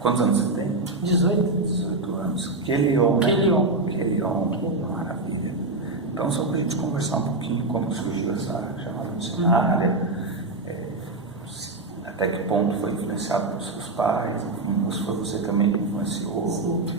Quantos anos você tem? 18. 18 anos. Kelion, né? Kelion. Maravilha. Então, só para a gente conversar um pouquinho como surgiu essa chamada missionária, até que ponto foi influenciado pelos seus pais, ou se foi você também que influenciou. Sim.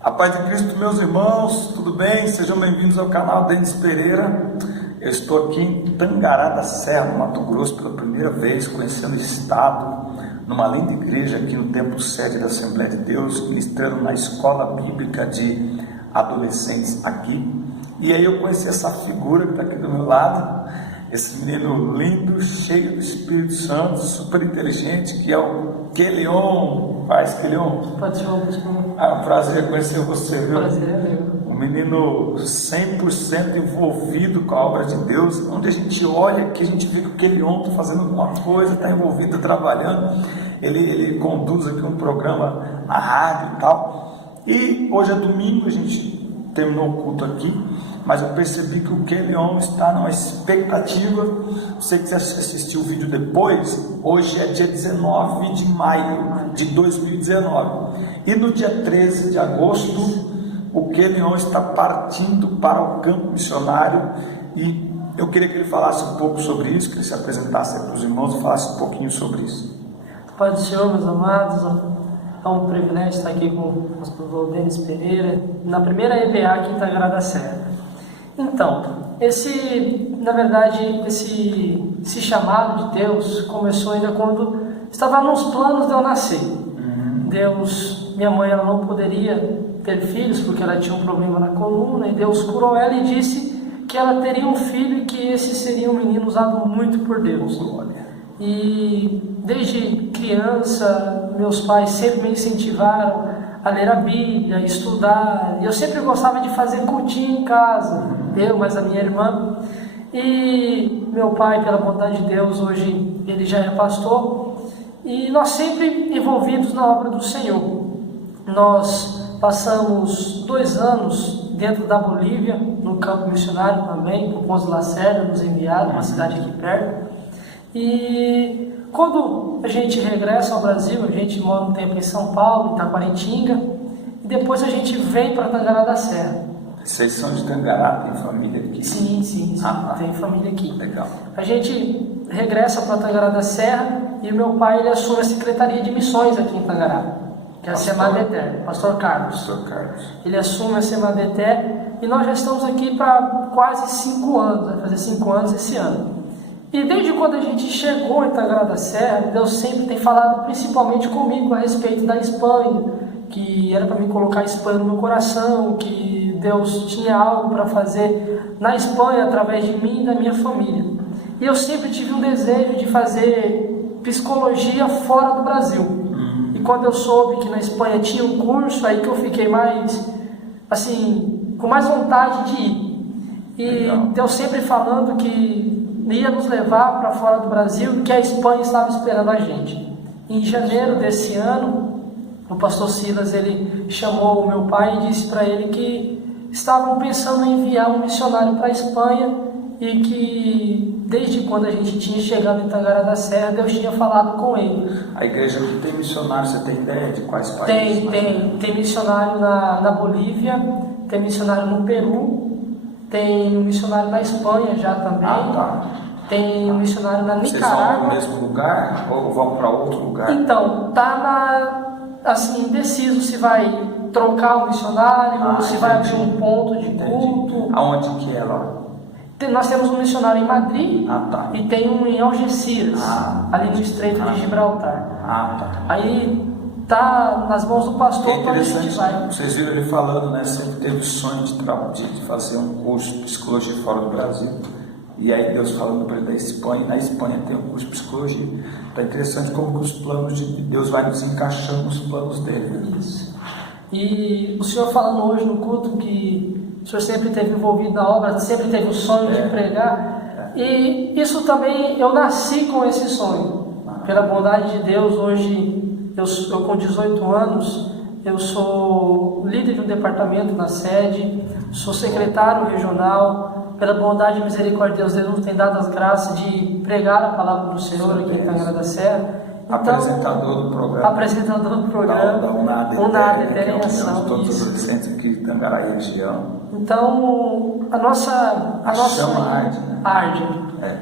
A paz de Cristo, meus irmãos, tudo bem? Sejam bem-vindos ao canal Denis Pereira. Eu estou aqui em Tangará da Serra, no Mato Grosso, pela primeira vez, conhecendo o estado, numa linda igreja aqui no templo sede da Assembleia de Deus, ministrando na escola bíblica de adolescentes aqui. E aí eu conheci essa figura que está aqui do meu lado, esse menino lindo, cheio do Espírito Santo, super inteligente, que é o Kelion. Paz, Kelion. Um prazer conhecer você, viu? Prazer é meu. Um menino 100% envolvido com a obra de Deus. Onde a gente olha aqui, a gente vê que o Kelion está fazendo alguma coisa, está envolvido, está trabalhando. Ele conduz aqui um programa na rádio e tal. E hoje é domingo, a gente terminou o culto aqui, mas eu percebi que o Kelion está numa expectativa. Sei que você assistiu o vídeo depois. Hoje é dia 19 de maio de 2019 e no dia 13 de agosto o Kelion está partindo para o campo missionário, e eu queria que ele falasse um pouco sobre isso, que ele se apresentasse para os irmãos e falasse um pouquinho sobre isso. Pai do Senhor, meus amados, é um privilégio estar aqui com o pastor Denis Pereira, na primeira EBA aqui em Tangará da Serra. Então, esse chamado de Deus começou ainda quando estava nos planos de eu nascer. Minha mãe ela não poderia ter filhos porque ela tinha um problema na coluna, e Deus curou ela e disse que ela teria um filho e que esse seria um menino usado muito por Deus. E desde criança, meus pais sempre me incentivaram a ler a Bíblia, a estudar, e eu sempre gostava de fazer cultinho em casa, eu, mais a minha irmã. E meu pai, pela bondade de Deus, hoje ele já é pastor, e nós sempre envolvidos na obra do Senhor. Nós passamos 2 anos dentro da Bolívia, no campo missionário também, por Ponce de Lacerda, nos enviaram, uma cidade aqui perto. E quando a gente regressa ao Brasil, a gente mora um tempo em São Paulo, em Taquaritinga, e depois a gente vem para Tangará da Serra. Vocês são de Tangará, tem família aqui? Sim, tem família aqui. Legal. A gente regressa para Tangará da Serra e o meu pai ele assume a Secretaria de Missões aqui em Tangará, que é a Semadeté, Pastor Carlos. Ele assume a Semadeté e nós já estamos aqui para quase 5 anos, vai fazer 5 anos esse ano. E desde quando a gente chegou em Tangará da Serra, Deus sempre tem falado principalmente comigo a respeito da Espanha, que era para mim colocar a Espanha no meu coração, que Deus tinha algo para fazer na Espanha através de mim e da minha família. E eu sempre tive um desejo de fazer psicologia fora do Brasil. E quando eu soube que na Espanha tinha um curso, aí que eu fiquei mais, assim, com mais vontade de ir. E Deus sempre falando que ia nos levar para fora do Brasil e que a Espanha estava esperando a gente. Em janeiro desse ano, o pastor Silas ele chamou o meu pai e disse para ele que estavam pensando em enviar um missionário para a Espanha, e que desde quando a gente tinha chegado em Tangará da Serra, Deus tinha falado com ele. A igreja aqui tem missionário, você tem ideia de quais países? Tem missionário na Bolívia, tem missionário no Peru, tem um missionário na Espanha já também. Tem um missionário na Nicarágua. Vocês vão no mesmo lugar ou vão para outro lugar? Então, assim, indeciso se vai trocar o missionário ou se vai abrir um ponto de culto. Aonde que é lá? Nós temos um missionário em Madrid e tem um em Algeciras, ali no Estreito de Gibraltar. Aí tá nas mãos do pastor para a gente vai. Vocês viram ele falando, né? Sempre teve o sonho de fazer um curso de psicologia fora do Brasil. E aí Deus falando para ele da Espanha, e na Espanha tem um curso de psicologia. Então é interessante como que os planos de Deus vai nos encaixando nos planos dele. Isso. E o senhor falando hoje no culto que o senhor sempre esteve envolvido na obra, sempre teve o sonho de pregar. E isso também, eu nasci com esse sonho. Pela bondade de Deus, hoje, eu com 18 anos, eu sou líder de um departamento na sede, sou secretário regional. Pela bondade e misericórdia de Deus, Deus nos tem dado as graças de pregar a palavra do Senhor aqui em Tangará da Serra. Então, apresentador do programa da UNADETER em Ação. Todos os adolescentes aqui de Tangará e região. Então, a nossa chama arde, né? Arde.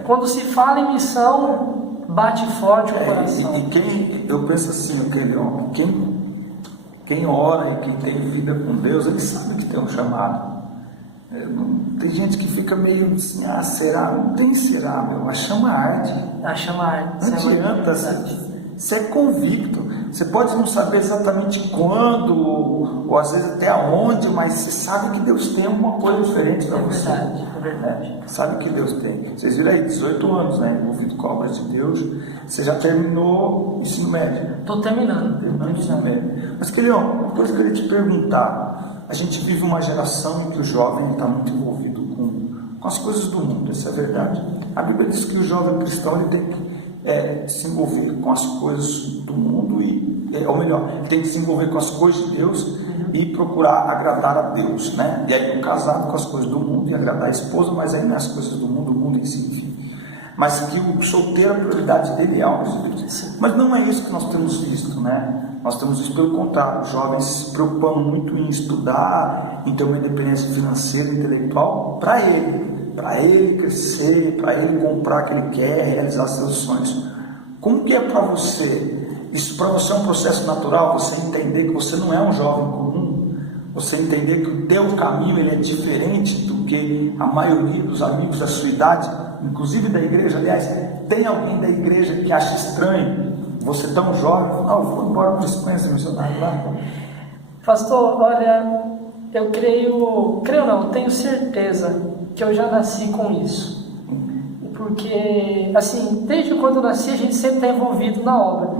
Quando se fala em missão, bate forte o coração. Eu penso assim, quem ora e quem tem vida com Deus, ele sabe que tem um chamado. Tem gente que fica meio assim, será? Não tem será, meu. A chama arde. A chama arde. Não adianta, você é convicto. Você pode não saber exatamente quando, ou às vezes até aonde, mas você sabe que Deus tem alguma coisa diferente para você. É verdade. Sabe que Deus tem. Vocês viram aí, 18 anos, né? Envolvido com a obra de Deus. Você já terminou o ensino médio? Estou terminando. O ensino médio. Mas, Quilion, uma coisa que eu queria te perguntar. A gente vive uma geração em que o jovem está muito envolvido com as coisas do mundo, isso é verdade. A Bíblia diz que o jovem cristão ele tem que se envolver com as coisas do mundo, ou melhor, ele tem que se envolver com as coisas de Deus e procurar agradar a Deus, né? E aí, casado com as coisas do mundo e agradar a esposa, mas aí não é as coisas do mundo em si, enfim. Mas que o solteiro, a prioridade dele é algo espírito. Mas não é isso que nós temos visto, né? Nós temos visto pelo contrário, os jovens se preocupando muito em estudar, em ter uma independência financeira e intelectual para ele crescer, para ele comprar o que ele quer, realizar seus sonhos. Como que é para você? Isso para você é um processo natural, você entender que você não é um jovem comum, você entender que o teu caminho ele é diferente do que a maioria dos amigos da sua idade, inclusive da igreja. Aliás, tem alguém da igreja que acha estranho você tão jovem? Eu vou embora para os cunhos missionários lá. Pastor, olha, eu tenho certeza que eu já nasci com isso. Porque, assim, desde quando eu nasci, a gente sempre está envolvido na obra.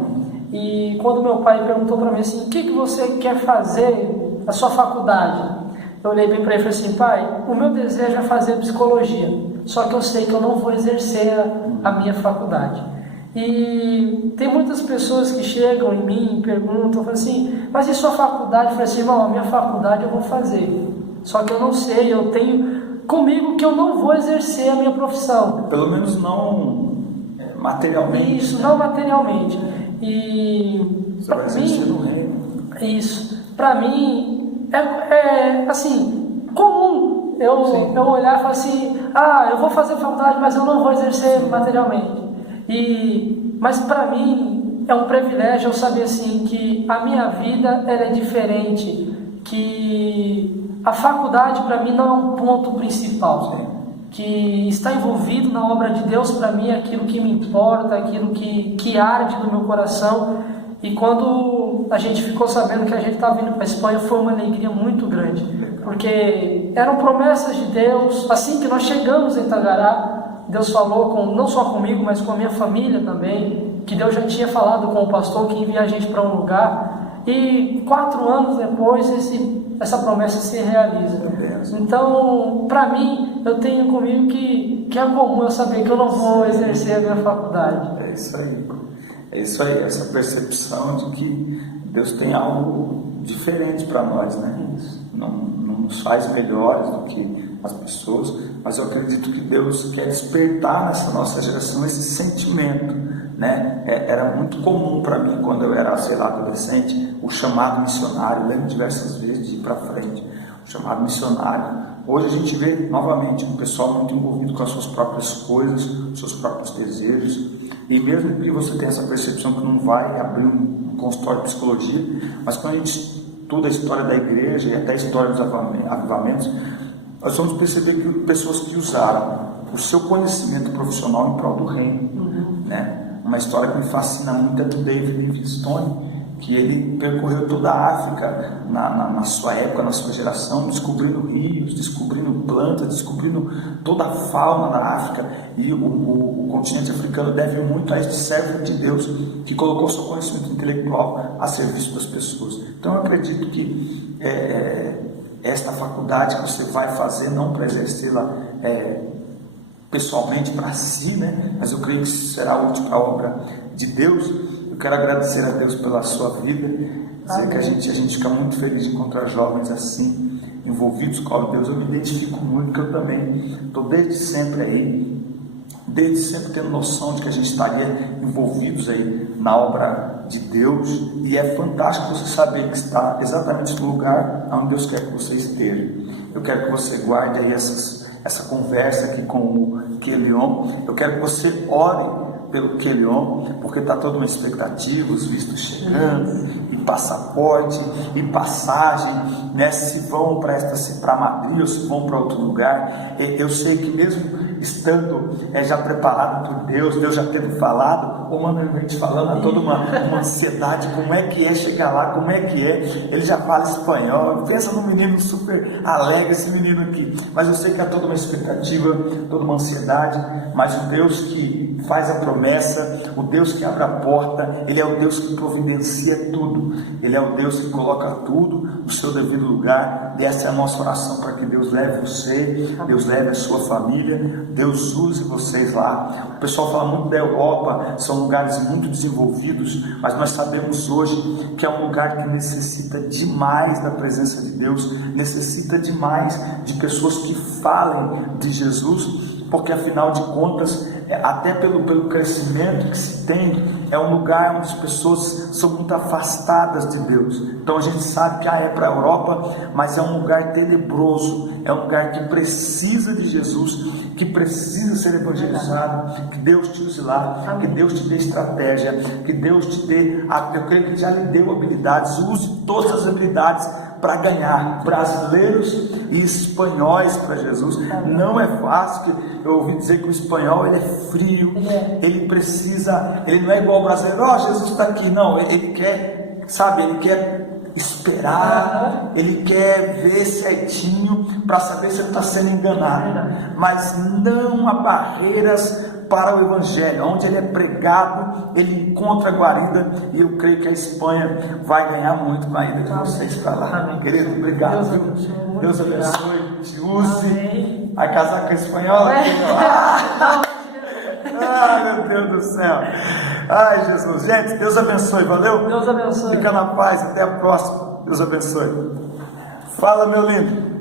E quando meu pai perguntou para mim assim, o que você quer fazer na sua faculdade? Eu olhei bem para ele e falei assim, pai, o meu desejo é fazer psicologia. Só que eu sei que eu não vou exercer a minha faculdade. E tem muitas pessoas que chegam em mim e perguntam, falam assim, mas e sua faculdade? Eu falei assim, irmão, a minha faculdade eu vou fazer. Só que eu não sei, eu tenho comigo que eu não vou exercer a minha profissão. Pelo menos não materialmente. Isso, não materialmente. E você vai exercer no reino. Isso. Para mim, é assim, comum eu olhar e falar assim, eu vou fazer faculdade, mas eu não vou exercer materialmente. Mas para mim é um privilégio eu saber assim que a minha vida ela é diferente, que a faculdade para mim não é um ponto principal, que está envolvido na obra de Deus para mim é aquilo que me importa, aquilo que arde no meu coração. E quando a gente ficou sabendo que a gente estava vindo para a Espanha, foi uma alegria muito grande, porque eram promessas de Deus. Assim que nós chegamos em Tangará, Deus falou não só comigo, mas com a minha família também, que Deus já tinha falado com o pastor que envia a gente para um lugar, e 4 anos depois essa promessa se realiza. Então, para mim, eu tenho comigo que é comum eu saber que eu não vou exercer a minha faculdade. É isso aí, essa percepção de que Deus tem algo diferente para nós, né? Não nos faz melhores do que as pessoas, mas eu acredito que Deus quer despertar nessa nossa geração esse sentimento, né? Era muito comum para mim quando eu era, adolescente, o chamado missionário. Eu lembro diversas vezes de ir para frente, o chamado missionário. Hoje a gente vê novamente um pessoal muito envolvido com as suas próprias coisas, os seus próprios desejos, e mesmo que você tenha essa percepção que não vai abrir um consultório de psicologia, mas quando a gente estuda a história da igreja e até a história dos avivamentos, nós vamos perceber que pessoas que usaram o seu conhecimento profissional em prol do reino, né? Uma história que me fascina muito é do David Livingstone, que ele percorreu toda a África na sua época, na sua geração, descobrindo rios, descobrindo plantas, descobrindo toda a fauna da África. E o continente africano deve muito a este servo de Deus que colocou seu conhecimento intelectual a serviço das pessoas. Então eu acredito que esta faculdade que você vai fazer, não para exercê-la pessoalmente para si, né? Mas eu creio que será útil para a obra de Deus, Eu quero agradecer a Deus pela sua vida, dizer que a gente fica muito feliz de encontrar jovens assim, envolvidos com a obra de Deus. Eu me identifico muito, porque eu também estou desde sempre aí, desde sempre tendo noção de que a gente estaria envolvidos aí na obra de Deus, e é fantástico você saber que está exatamente no lugar onde Deus quer que você esteja. Eu quero que você guarde aí essa conversa aqui com o Kelion. Eu quero que você ore pelo Kelion, porque está toda uma expectativa, os vistos chegando, e passaporte, e passagem, né? Se vão para Madrid ou se vão para outro lugar. Eu sei que mesmo estando já preparado por Deus já tendo falado, o Mano vem te falando, toda uma ansiedade, como é que é chegar lá, como é que é, ele já fala espanhol, pensa num menino super alegre, esse menino aqui, mas eu sei que há toda uma expectativa, toda uma ansiedade, mas o Deus que faz a promessa, o Deus que abre a porta, Ele é o Deus que providencia tudo, Ele é o Deus que coloca tudo no seu devido lugar, e essa é a nossa oração, para que Deus leve você, Deus leve a sua família, Deus use vocês lá. O pessoal fala muito da Europa, são lugares muito desenvolvidos, mas nós sabemos hoje que é um lugar que necessita demais da presença de Deus, necessita demais de pessoas que falem de Jesus, porque afinal de contas, até pelo crescimento que se tem, é um lugar onde as pessoas são muito afastadas de Deus. Então a gente sabe que é para a Europa, mas é um lugar tenebroso, é um lugar que precisa de Jesus, que precisa ser evangelizado. Que Deus te use lá, que Deus te dê estratégia, que Deus te dê, eu creio que Ele já lhe deu habilidades, use todas as habilidades para ganhar brasileiros e espanhóis para Jesus. Não é fácil, eu ouvi dizer que o espanhol ele é frio, ele precisa, ele não é igual ao brasileiro, Jesus está aqui, não, ele quer, sabe, ele quer esperar, ele quer ver certinho para saber se ele está sendo enganado, mas não há barreiras para o Evangelho. Onde ele é pregado, ele encontra guarida, e eu creio que a Espanha vai ganhar muito com a ida de vocês para lá. Querido, obrigado. Deus abençoe, te use. Vai casar com a espanhola? Ai, meu Deus do céu. Ai, Jesus. Gente, Deus abençoe, valeu? Deus abençoe. Fica na paz, até a próxima. Deus abençoe. Fala, meu lindo.